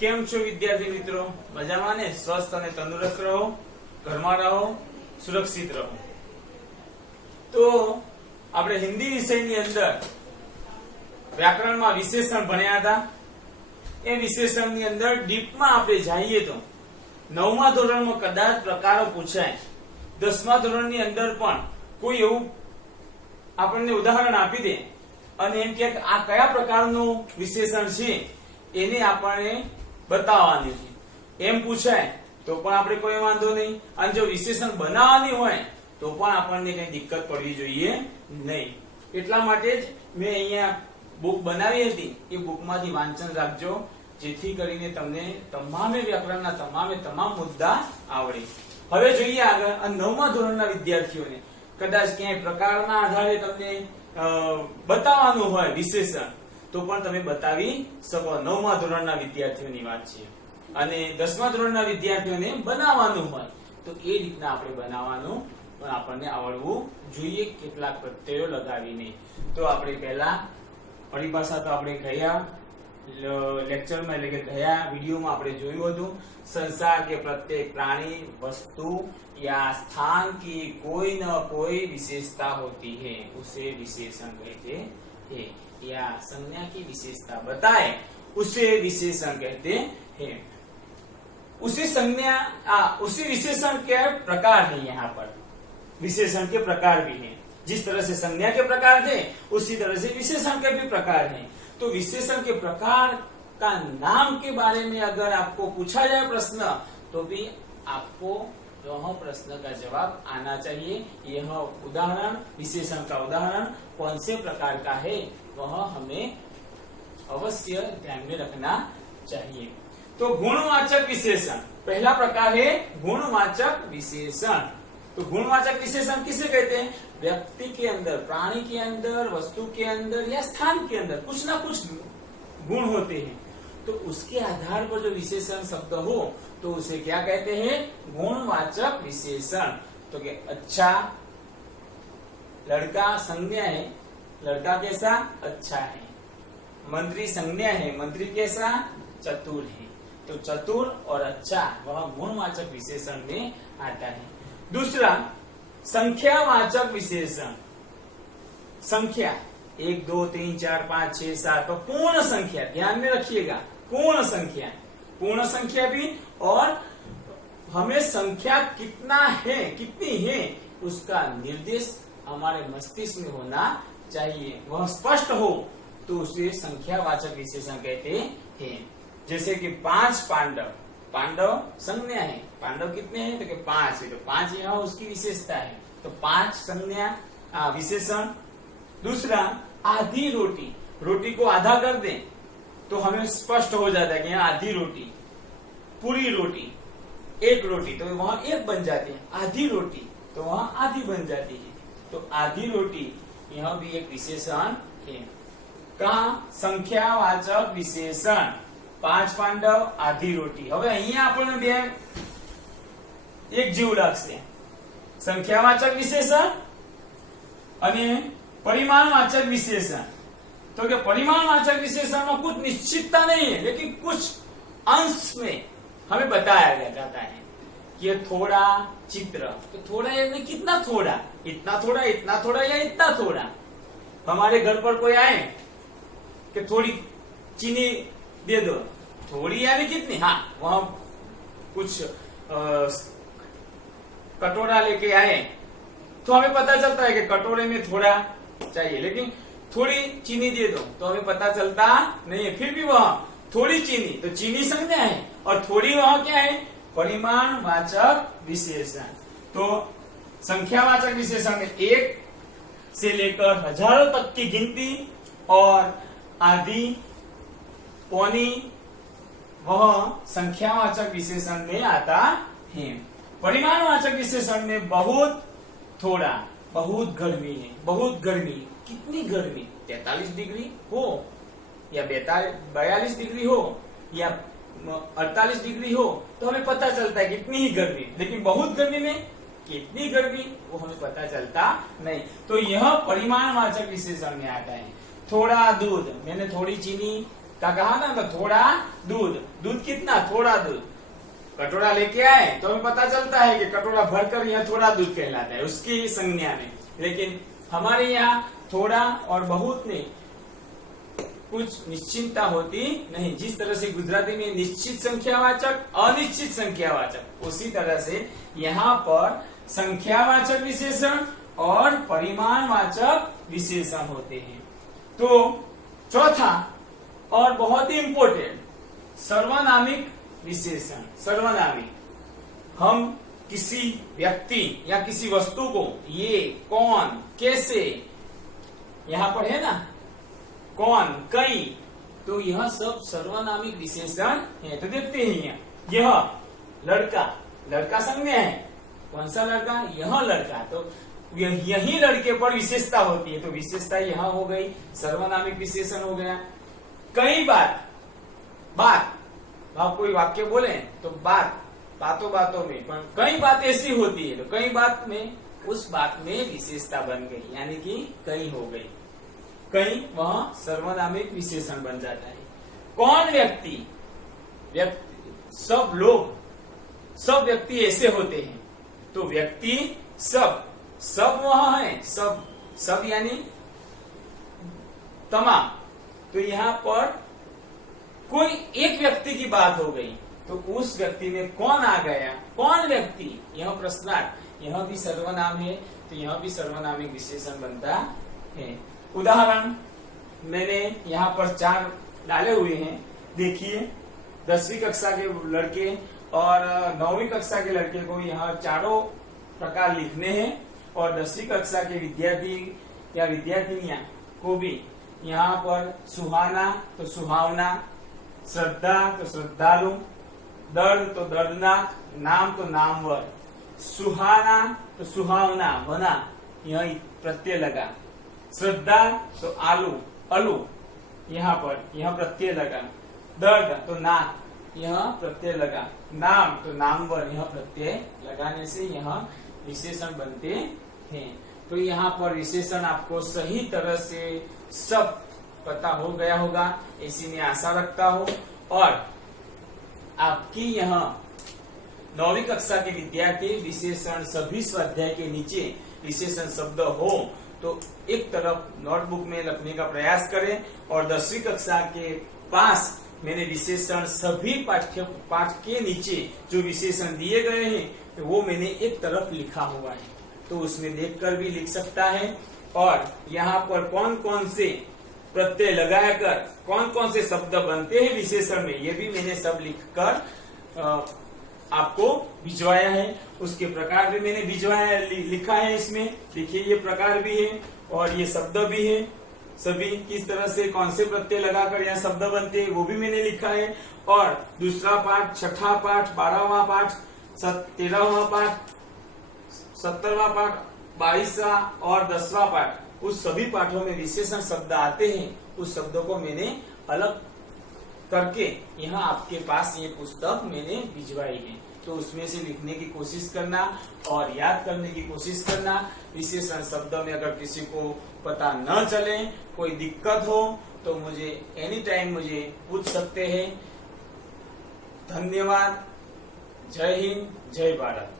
કેમ છો વિદ્યાર્થી મિત્રો? મજામાં ને? સ્વસ્થ અને તંદુરસ્ત રહો, ઘરમાં રહો, સુરક્ષિત રહો. તો આપણે હિન્દી વિષયની અંદર વ્યાકરણમાં વિશેષણ ભણ્યા હતા. એ વિશેષણની અંદર ડીપમાં આપણે જઈએ તો 9મા ધોરણમાં કદાચ પ્રકારો પૂછાય, 10મા ધોરણની અંદર પણ કોઈ એવું આપણને ઉદાહરણ આપી દે અને એમ કે આ કયા પ્રકારનું વિશેષણ છે એને આપણે બતાવવાની છે એમ પૂછાય તો પણ આપણે કોઈ વાંધો નહીં. અને જો વિશેષણ બનાવવાની હોય તો પણ આપણને કઈ દિક્કત પડવી જોઈએ નહીં. એટલા માટે જ મેં અહીંયા બુક બનાવી હતી. એ બુકમાંથી વાંચન રાખજો, જેથી કરીને તમને તમામે વ્યાકરણના તમામ મુદ્દા આવડે. હવે જોઈએ આગળ. આ 9મા ધોરણના વિદ્યાર્થીઓને કદાચ ક્યાંય પ્રકારના આધારે તમને બતાવવાનું હોય વિશેષણ તો પણ તમે બતાવી શકો. 9મા ધોરણના વિદ્યાર્થીઓની વાત છે. અને 10મા ધોરણના વિદ્યાર્થીઓને બનાવવાનું હોય તો એ રીતના આપણે બનાવવાનું પણ આપણને આવડવું જોઈએ, કેટલાક પ્રત્યયો લગાવીને. તો આપણે પહેલા પરિભાષા તો આપણે ગયા લેક્ચરમાં એટલે કે ગયા વિડીયોમાં આપણે જોયું હતું. संसार के प्रत्येक प्राणी, वस्तु या स्थान की कोई न कोई विशेषता होती है, उसे विशेषण कहते हैं. या संज्ञा की विशेषता बताए उसे विशेषण कहते हैं. उसी संज्ञा उसी विशेषण के प्रकार है. यहाँ पर विशेषण के प्रकार भी हैं. जिस तरह से संज्ञा के प्रकार थे उसी तरह से विशेषण के भी प्रकार हैं. तो विशेषण के प्रकार का नाम के बारे में अगर आपको पूछा जाए प्रश्न तो भी आपको यह प्रश्न का जवाब आना चाहिए. यह उदाहरण, विशेषण का उदाहरण कौन से प्रकार का है वह हमें अवश्य ध्यान में रखना चाहिए. तो गुणवाचक विशेषण पहला प्रकार है गुणवाचक विशेषण. तो गुणवाचक विशेषण किसे कहते हैं? व्यक्ति के अंदर, प्राणी के अंदर, वस्तु के अंदर या स्थान के अंदर कुछ ना कुछ गुण होते हैं. तो उसके आधार पर जो विशेषण शब्द हो तो उसे क्या कहते हैं? गुणवाचक विशेषण. तो कि अच्छा लड़का संज्ञा है, लड़का कैसा? अच्छा है. मंत्री संज्ञा है, मंत्री कैसा? चतुर है. तो चतुर और अच्छा वह गुणवाचक विशेषण में आता है. दूसरा संख्यावाचक विशेषण. संख्या 1 2 3 4 5 6 7 तो पूर्ण संख्या, ध्यान में रखिएगा, पूर्ण संख्या, पूर्ण संख्या भी. और हमें संख्या कितना है, कितनी है उसका निर्देश हमारे मस्तिष्क में होना चाहिए. वह स्पष्ट हो तो उसे संख्यावाचक विशेषण कहते हैं. जैसे कि 5 पांडव, पांडव संज्ञा है. पांडव कितने हैं? तो कि 5 है. तो 5 यहाँ उसकी विशेषता है. तो 5 संज्ञा विशेषण. दूसरा आधी रोटी, रोटी को आधा कर दें तो हमें स्पष्ट हो जाता है कि यहाँ आधी रोटी. पूरी रोटी, एक रोटी तो वहां एक बन जाती है. आधी रोटी तो वहां आधी बन जाती है. तो आधी रोटी यह भी एक विशेषण है. कहा? संख्यावाचक विशेषण. 5 पांडव, आधी रोटी. હવે અહીંયા આપણને બે એક જેવું લાગશે. સંખ્યાવાચક વિશેષણ અને परिमाणवाचक विशेषण. तो क्या परिमाणवाचक विशेषण में कुछ निश्चितता नहीं है, लेकिन कुछ अंश में हमें बताया जाता है कि ये थोड़ा चित्र. तो थोड़ा यानी कितना थोड़ा? इतना थोड़ा, इतना थोड़ा या इतना थोड़ा. हमारे घर पर कोई आए कि थोड़ी चीनी दे दो. थोड़ी यानी कितनी? हाँ, वहां कुछ कटोरा लेके आए तो हमें पता चलता है कि कटोरे में थोड़ा चाहिए, लेकिन थोड़ी चीनी दे दो तो हमें पता चलता नहीं है. फिर भी वह थोड़ी चीनी, तो चीनी संज्ञा है और थोड़ी वह क्या है? परिमाणवाचक विशेषण. तो संख्यावाचक विशेषण में 1 से लेकर हजारों तक की गिनती और आधी, पौनी वह संख्यावाचक विशेषण में आता है. परिमाणवाचक विशेषण में बहुत थोड़ा, बहुत गर्मी है, बहुत गर्मी. कितनी गर्मी? 43 डिग्री हो या 42 डिग्री हो या 48 डिग्री हो तो हमें पता चलता है कितनी ही गर्मी. लेकिन बहुत गर्मी में कितनी गर्मी वो हमें पता चलता नहीं. तो यह परिमाणवाचक विशेषण में आता है. थोड़ा दूध, मैंने थोड़ी चीनी का कहा ना, तो थोड़ा दूध, दूध कितना, थोड़ा दूध। कटोरा लेके आए तो हमें पता चलता है कि कटोरा भरकर यह थोड़ा दूध कहलाता है उसकी संज्ञा में। लेकिन हमारे यहाँ थोड़ा और बहुत में कुछ निश्चिंतता होती नहीं। जिस तरह से गुजराती में निश्चित संख्यावाचक, अनिश्चित संख्यावाचक, उसी तरह से यहाँ पर संख्यावाचक विशेषण और परिमाणवाचक विशेषण होते हैं। तो चौथा और बहुत ही इंपॉर्टेंट, सर्वनामिक विशेषण। सर्वनामिक, हम किसी व्यक्ति या किसी वस्तु को ये, कौन, कैसे, यहाँ पर है ना कौन, कई, तो यह सब सर्वनामिक विशेषण है। तो देखते हैं यह लड़का, लड़का संज्ञा है, कौन सा लड़का, यह लड़का, तो यही लड़के पर विशेषता होती है, तो विशेषता यह हो गई, सर्वनामिक विशेषण हो गया। कई बात, बात, आप कोई वाक्य बोले तो बात, बातों बातों में, पर कई बात ऐसी होती है तो कई बात में, उस बात में विशेषता बन गई, यानी कि कई हो गई, कई वह सर्वनामिक विशेषण बन जाता है। कौन व्यक्ति, व्यक्ति, सब लोग, सब व्यक्ति ऐसे होते हैं, तो व्यक्ति सब, सब वह है, सब, सब यानी तमाम। तो यहाँ पर कोई एक व्यक्ति की बात हो गई तो उस व्यक्ति में कौन आ गया, कौन व्यक्ति, यह प्रश्नार्थ, यह भी सर्वनाम है, तो यह भी सर्वनामिक विशेषण बनता है। उदाहरण मैंने यहाँ पर 4 डाले हुए हैं, देखिए 10वीं कक्षा के लड़के और 9वीं कक्षा के लड़के को यहाँ चारों प्रकार लिखने हैं, और 10वीं कक्षा के विद्यार्थी या विद्यार्थिनियां को भी यहाँ पर सुहाना तो सुहावना, श्रद्धा तो श्रद्धालु, दर्द तो दर्दनाक, नाम तो नामवर, सुहाना तो सुहावना बना, यह प्रत्यय लगा, श्रद्धा तो आलू, अलू, यहाँ पर यह प्रत्यय लगा, दर्द तो नाक, यह प्रत्यय लगा, नाम तो नामवर, यह प्रत्यय लगाने से यह विशेषण बनते हैं। तो यहाँ पर विशेषण आपको सही तरह से सब पता हो गया होगा, ऐसी मैं आशा रखता हूँ। और आपकी यह 9वीं कक्षा के विद्यार्थी विशेषण सभी स्वाध्याय के नीचे विशेषण शब्द हो तो एक तरफ नोटबुक में लिखने का प्रयास करें, और 10वीं कक्षा के पास मैंने विशेषण सभी पाठ के नीचे जो विशेषण दिए गए हैं वो मैंने एक तरफ लिखा हुआ है, तो उसमें देखकर भी लिख सकता है। और यहाँ पर कौन कौन से प्रत्यय लगाकर कौन कौन से शब्द बनते हैं विशेषण में, ये भी मैंने सब लिखकर आपको भिजवाया है। उसके प्रकार भी मैंने भिजवाया, लिखा है इसमें, देखिए ये प्रकार भी है और ये शब्द भी है, सभी किस तरह से कौन से प्रत्यय लगाकर यहाँ शब्द बनते हैं वो भी मैंने लिखा है। और दूसरा पाठ, छठा पाठ, 12वां पाठ, 13वां पाठ, 17वां पाठ, 22वां और 10वां पाठ, उस सभी पाठों में विशेषण शब्द आते हैं, उस शब्दों को मैंने अलग करके यहाँ आपके पास ये पुस्तक मैंने भिजवाई है, तो उसमें से लिखने की कोशिश करना और याद करने की कोशिश करना। विशेषण शब्द में अगर किसी को पता न चले, कोई दिक्कत हो तो मुझे एनी टाइम मुझे पूछ सकते हैं। धन्यवाद। जय हिंद, जय भारत।